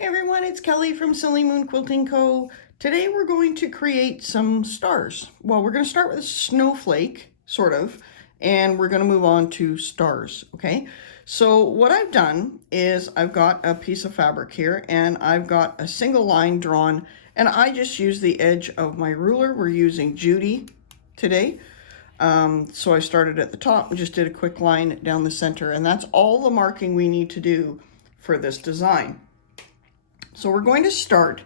Hey everyone, it's Kelly from Silly Moon Quilting Co. Today we're going to create some stars. Well, we're going to start with a snowflake, sort of, and we're going to move on to stars, okay? So what I've done is I've got a piece of fabric here and I've got a single line drawn, and I just use the edge of my ruler. We're using Judy today. So I started at the top and just did a quick line down the center, and that's all the marking we need to do for this design. So we're going to start,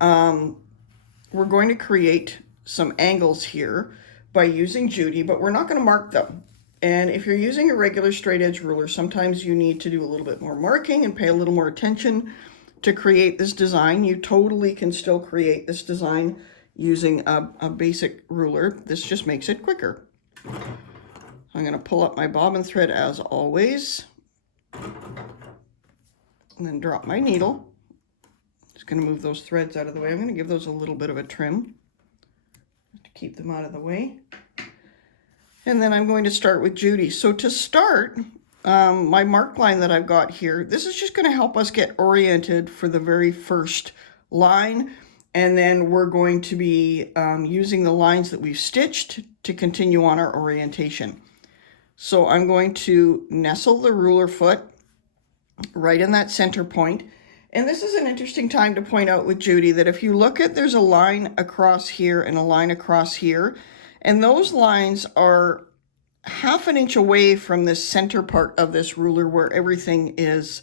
we're going to create some angles here by using Judy, but we're not going to mark them. And if you're using a regular straight edge ruler, sometimes you need to do a little bit more marking and pay a little more attention to create this design. You totally can still create this design using a basic ruler. This just makes it quicker. I'm going to pull up my bobbin thread as always, and then drop my needle. Just going to move those threads out of the way. I'm going to give those a little bit of a trim to keep them out of the way. And then I'm going to start with Judy. So to start, my mark line that I've got here, this is just going to help us get oriented for the very first line. And then we're going to be using the lines that we've stitched to continue on our orientation. So I'm going to nestle the ruler foot right in that center point. And this is an interesting time to point out with Judy that if you look at, there's a line across here and a line across here, and those lines are ½ an inch away from this center part of this ruler where everything is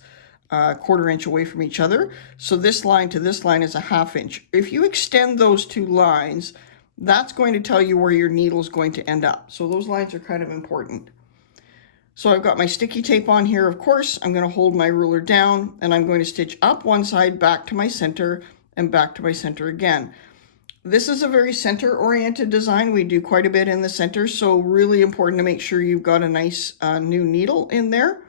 ½ inch away from each other. So this line to this line is a ½ inch. If you extend those two lines, that's going to tell you where your needle is going to end up. So those lines are kind of important. So I've got my sticky tape on here, of course. I'm going to hold my ruler down and I'm going to stitch up one side, back to my center, and back to my center again. This is a very center-oriented design. We do quite a bit in the center, so really important to make sure you've got a nice new needle in there.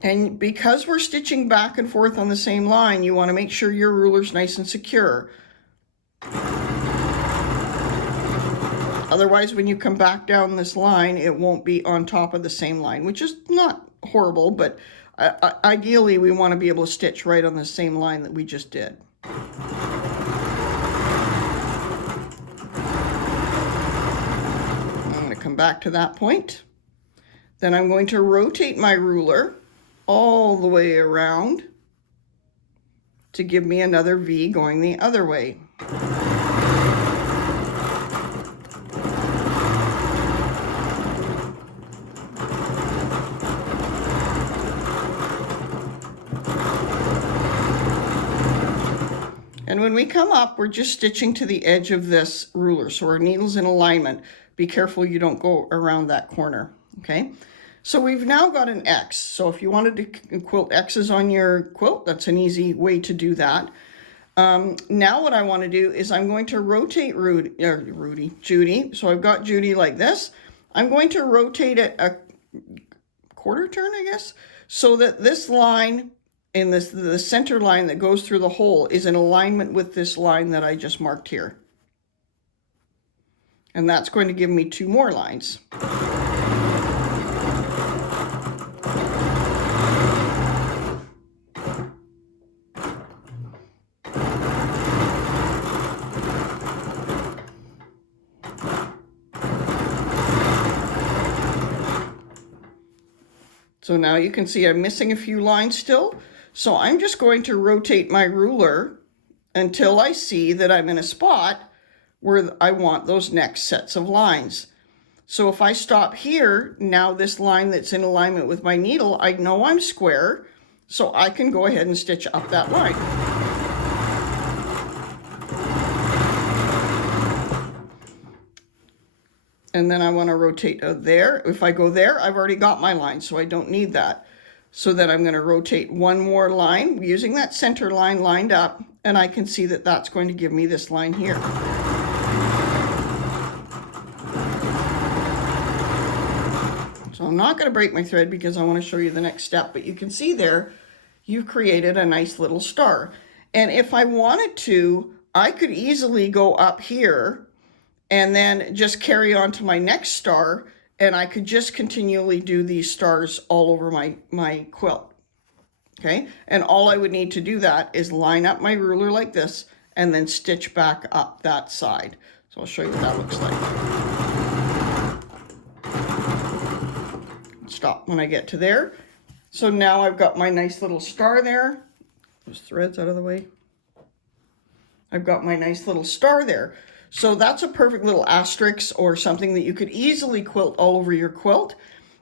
And because we're stitching back and forth on the same line, you want to make sure your ruler's nice and secure. Otherwise, when you come back down this line, it won't be on top of the same line, which is not horrible, but ideally we want to be able to stitch right on the same line that we just did. I'm going to come back to that point. Then I'm going to rotate my ruler all the way around to give me another V going the other way. And when we come up, we're just stitching to the edge of this ruler. So our needle's in alignment. Be careful you don't go around that corner, okay? So we've now got an X. So if you wanted to quilt X's on your quilt, that's an easy way to do that. Now what I want to do is I'm going to rotate Judy. So I've got Judy like this. I'm going to rotate it a quarter turn, I guess, so that this line in the center line that goes through the hole is in alignment with this line that I just marked here. And that's going to give me 2 more lines. So now you can see I'm missing a few lines still. So I'm just going to rotate my ruler until I see that I'm in a spot where I want those next sets of lines. So if I stop here, now this line that's in alignment with my needle, I know I'm square, so I can go ahead and stitch up that line. And then I want to rotate there. If I go there, I've already got my line, so I don't need that. So then I'm going to rotate one more line using that center line lined up, and I can see that that's going to give me this line here. So I'm not going to break my thread because I want to show you the next step, but you can see there you've created a nice little star. And if I wanted to, I could easily go up here and then just carry on to my next star and I could just continually do these stars all over my quilt. Okay, and all I would need to do that is line up my ruler like this and then stitch back up that side. So I'll show you what that looks like. Stop when I get to there. So now I've got my nice little star there. Those threads out of the way. I've got my nice little star there. So that's a perfect little asterisk or something that you could easily quilt all over your quilt.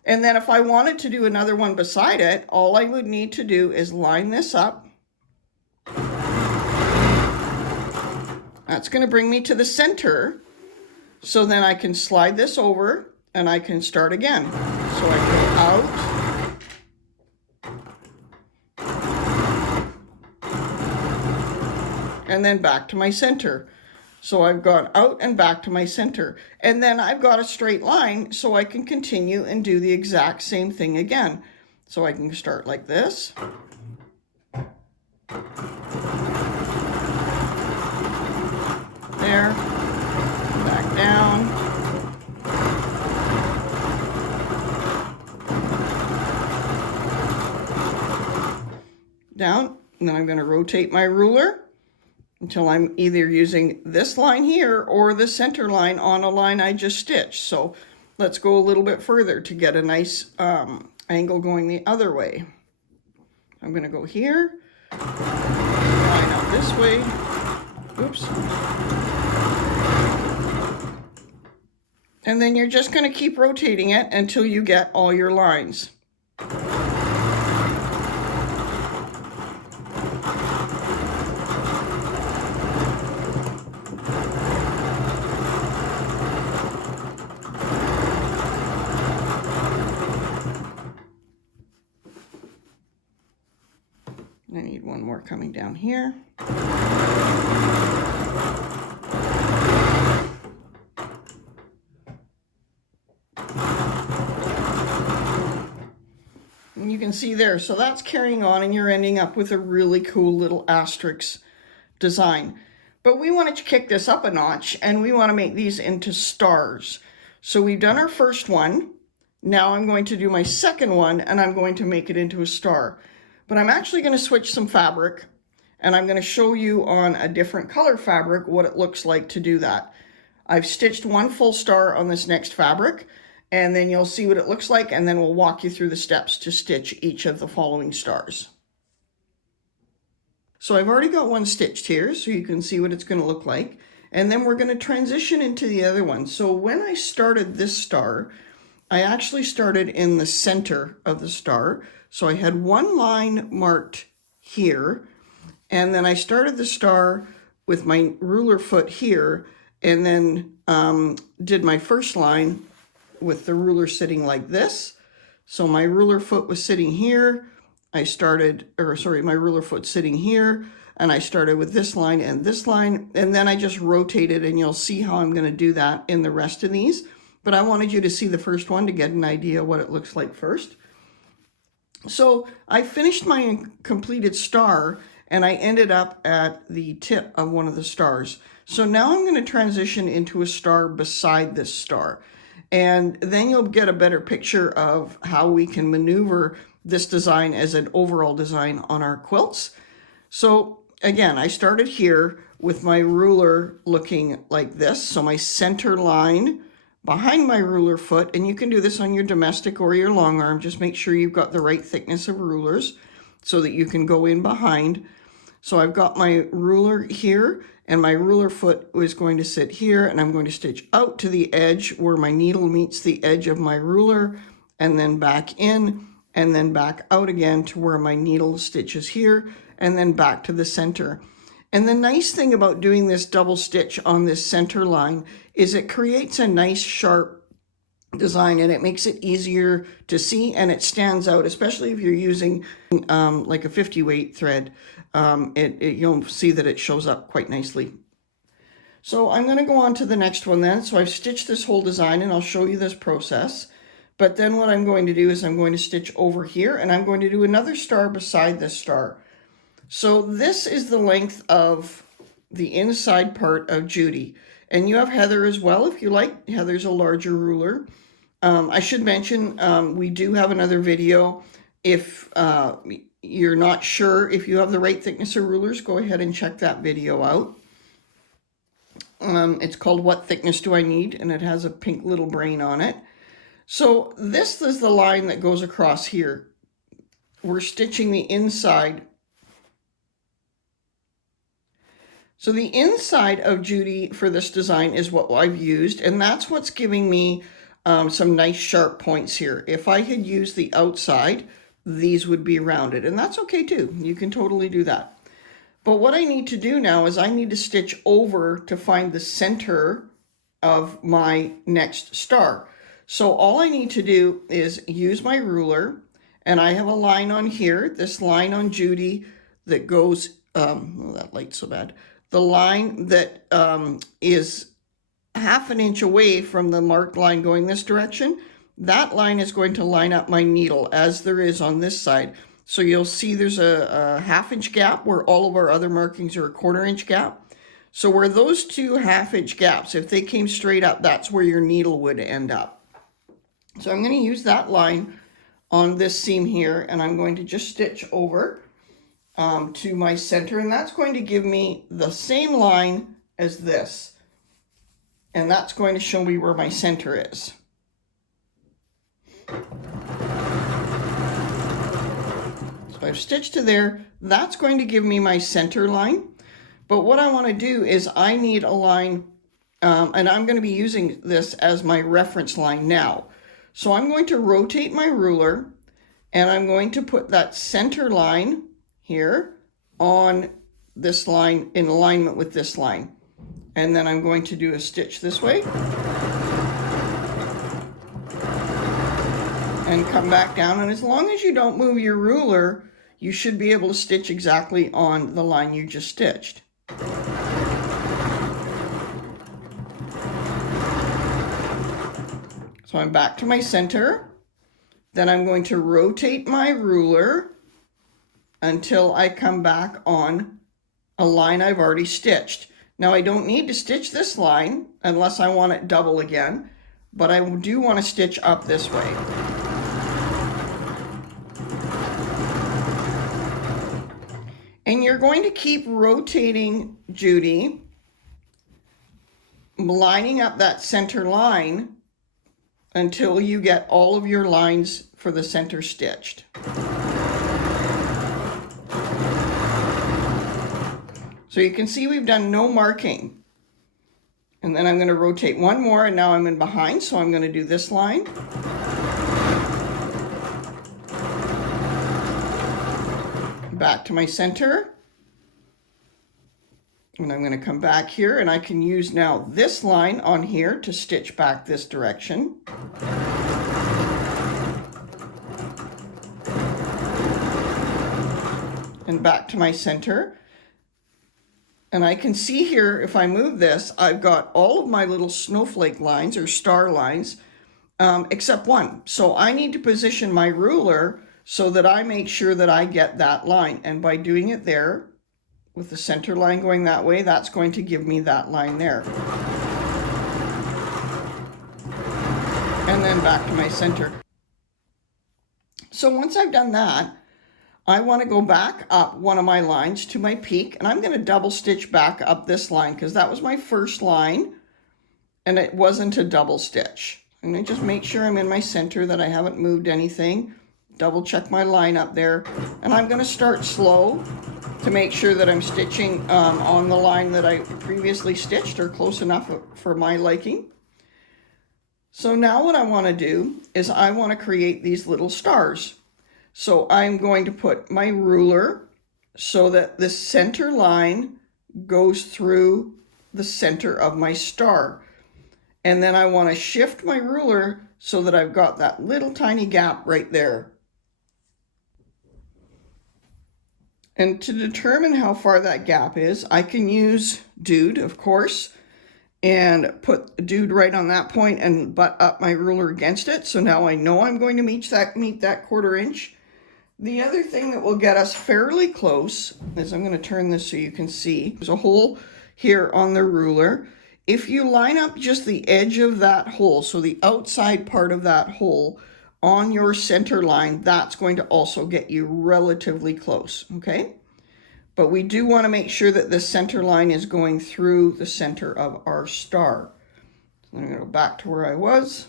And then if I wanted to do another one beside it, all I would need to do is line this up. That's going to bring me to the center. So then I can slide this over and I can start again. So I go out. And then back to my center. So I've gone out and back to my center. And then I've got a straight line so I can continue and do the exact same thing again. So I can start like this. There. Back down. Down. And then I'm going to rotate my ruler until I'm either using this line here or the center line on a line I just stitched. So let's go a little bit further to get a nice angle going the other way. I'm going to go here, line out this way. Oops. And then you're just going to keep rotating it until you get all your lines. I need one more coming down here. And you can see there, so that's carrying on and you're ending up with a really cool little asterisk design. But we want to kick this up a notch and we want to make these into stars. So we've done our first one. Now I'm going to do my second one and I'm going to make it into a star. But I'm actually going to switch some fabric and I'm going to show you on a different color fabric what it looks like to do that. I've stitched one full star on this next fabric and then you'll see what it looks like and then we'll walk you through the steps to stitch each of the following stars. So I've already got one stitched here so you can see what it's going to look like. And then we're going to transition into the other one. So when I started this star, I actually started in the center of the star. So I had one line marked here, and then I started the star with my ruler foot here, and then did my first line with the ruler sitting like this. So my ruler foot was sitting here. My ruler foot sitting here, and I started with this line, and then I just rotated, and you'll see how I'm going to do that in the rest of these. But I wanted you to see the first one to get an idea what it looks like first. So I finished my completed star and I ended up at the tip of one of the stars. So now I'm going to transition into a star beside this star. And then you'll get a better picture of how we can maneuver this design as an overall design on our quilts. So again, I started here with my ruler looking like this. So my center line behind my ruler foot, and you can do this on your domestic or your long arm. Just make sure you've got the right thickness of rulers so that you can go in behind. So I've got my ruler here and my ruler foot is going to sit here and I'm going to stitch out to the edge where my needle meets the edge of my ruler and then back in and then back out again to where my needle stitches here and then back to the center. And the nice thing about doing this double stitch on this center line is it creates a nice sharp design and it makes it easier to see and it stands out, especially if you're using like a 50 weight thread. You'll see that it shows up quite nicely. So I'm going to go on to the next one then. So I've stitched this whole design and I'll show you this process. But then what I'm going to do is I'm going to stitch over here and I'm going to do another star beside this star. So this is the length of the inside part of Judy. And you have Heather as well if you like. Heather's a larger ruler. I should mention, we do have another video. If you're not sure if you have the right thickness of rulers, go ahead and check that video out. It's called What Thickness Do I Need? And it has a pink little brain on it. So this is the line that goes across here. We're stitching the inside. So the inside of Judy for this design is what I've used, and that's what's giving me some nice sharp points here. If I had used the outside, these would be rounded, and that's okay too. You can totally do that. But what I need to do now is I need to stitch over to find the center of my next star. So all I need to do is use my ruler, and I have a line on here, this line on Judy that goes, oh, that light's so bad. The line that is ½ an inch away from the marked line going this direction, that line is going to line up my needle as there is on this side. So you'll see there's a ½ inch gap where all of our other markings are a ¼ inch gap. So where those two ½ inch gaps, if they came straight up, that's where your needle would end up. So I'm going to use that line on this seam here, and I'm going to just stitch over to my center, and that's going to give me the same line as this, and that's going to show me where my center is. So I've stitched to there. That's going to give me my center line, but what I want to do is I need a line, and I'm going to be using this as my reference line now. So I'm going to rotate my ruler, and I'm going to put that center line here on this line in alignment with this line. And then I'm going to do a stitch this way and come back down. And as long as you don't move your ruler, you should be able to stitch exactly on the line you just stitched. So I'm back to my center. Then I'm going to rotate my ruler until I come back on a line I've already stitched. Now I don't need to stitch this line unless I want it double again, but I do want to stitch up this way. And you're going to keep rotating, Judy, lining up that center line until you get all of your lines for the center stitched. So you can see we've done no marking. And then I'm going to rotate one more, and now I'm in behind, so I'm going to do this line. Back to my center. And I'm going to come back here, and I can use now this line on here to stitch back this direction. And back to my center. And I can see here, if I move this, I've got all of my little snowflake lines or star lines, except one. So I need to position my ruler so that I make sure that I get that line. And by doing it there, with the center line going that way, that's going to give me that line there. And then back to my center. So once I've done that, I want to go back up one of my lines to my peak, and I'm going to double stitch back up this line because that was my first line and it wasn't a double stitch. I'm going to just make sure I'm in my center, that I haven't moved anything, double check my line up there, and I'm going to start slow to make sure that I'm stitching on the line that I previously stitched or close enough for my liking. So now what I want to do is I want to create these little stars. So I'm going to put my ruler so that the center line goes through the center of my star. And then I want to shift my ruler so that I've got that little tiny gap right there. And to determine how far that gap is, I can use Dude, of course, and put Dude right on that point and butt up my ruler against it. So now I know I'm going to meet that ¼ inch. The other thing that will get us fairly close is, I'm going to turn this so you can see, there's a hole here on the ruler, If you line up just the edge of that hole, so the outside part of that hole on your center line, that's going to also get you relatively close, okay? But we do want to make sure that the center line is going through the center of our star. So I'm going to go back to where I was.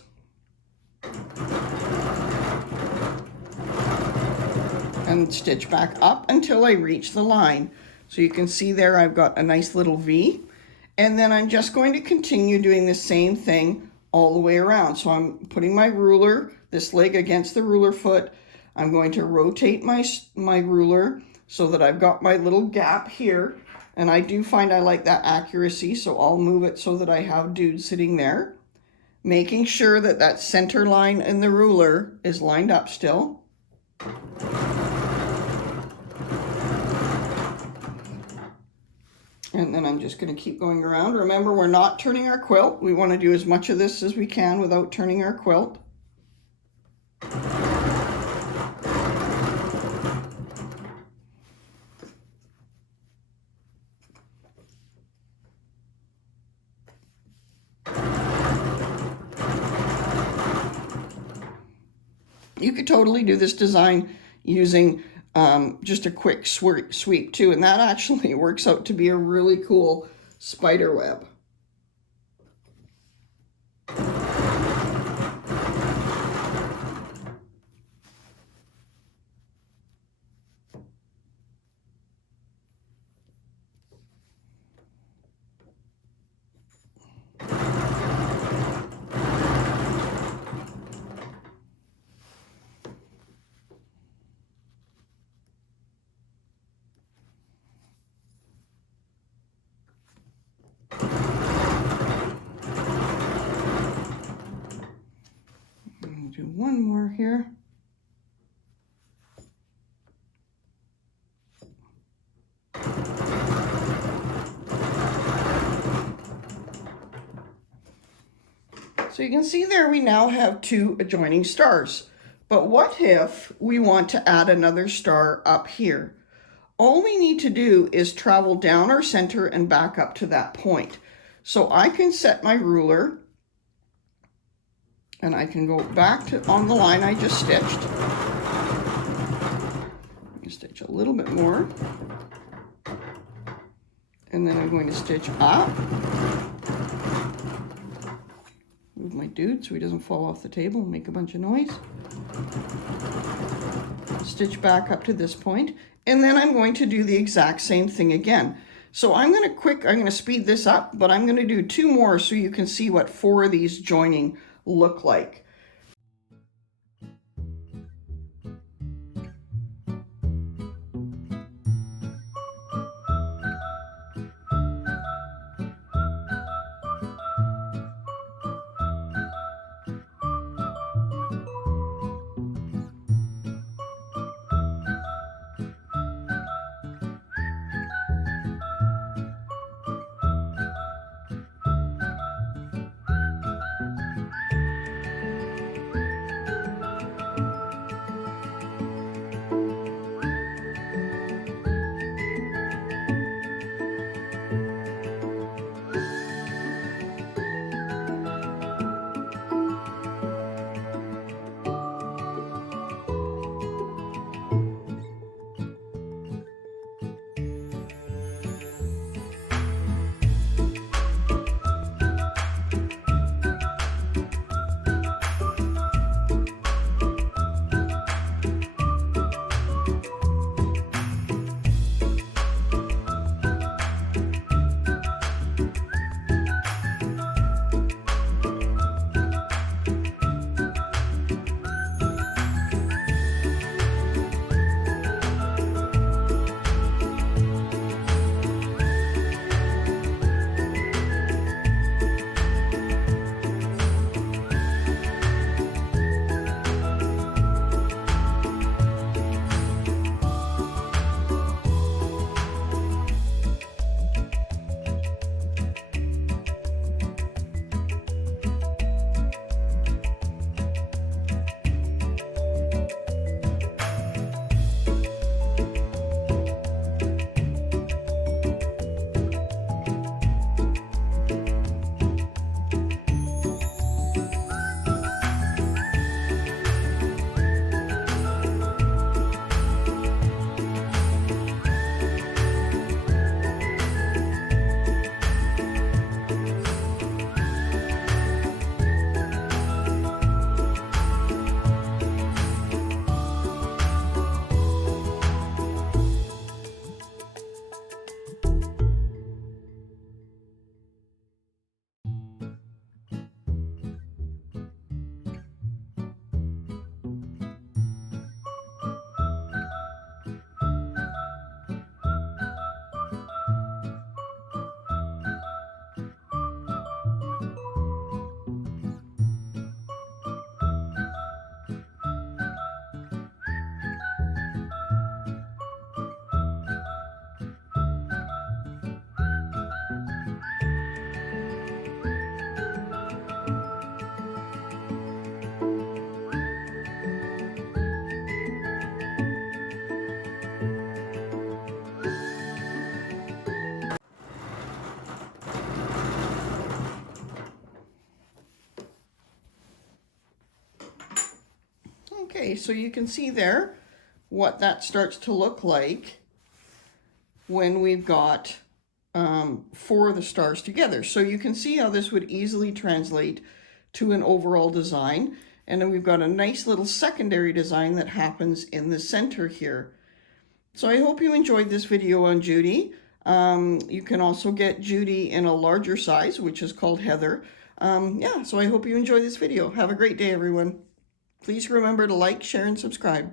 And stitch back up until I reach the line. So you can see there I've got a nice little V. And then I'm just going to continue doing the same thing all the way around. So I'm putting my ruler, this leg against the ruler foot. I'm going to rotate my ruler so that I've got my little gap here. And I do find I like that accuracy, so I'll move it so that I have Dude sitting there. Making sure that that center line in the ruler is lined up still. And then I'm just going to keep going around. Remember, we're not turning our quilt. We want to do as much of this as we can without turning our quilt. You could totally do this design using just a quick sweep too, and that actually works out to be a really cool spider web. Do one more here. So you can see there we now have two adjoining stars. But what if we want to add another star up here? All we need to do is travel down our center and back up to that point. So I can set my ruler and I can go back to on the line I just stitched. I'm going to stitch a little bit more. And then I'm going to stitch up. Move my Dude so he doesn't fall off the table and make a bunch of noise. Stitch back up to this point. And then I'm going to do the exact same thing again. So I'm going to speed this up, but I'm going to do two more so you can see what 4 of these joining look like. Okay, so you can see there what that starts to look like when we've got 4 of the stars together. So you can see how this would easily translate to an overall design. And then we've got a nice little secondary design that happens in the center here. So I hope you enjoyed this video on Judy. You can also get Judy in a larger size, which is called Heather. Yeah, so I hope you enjoy this video. Have a great day, everyone. Please remember to like, share, and subscribe.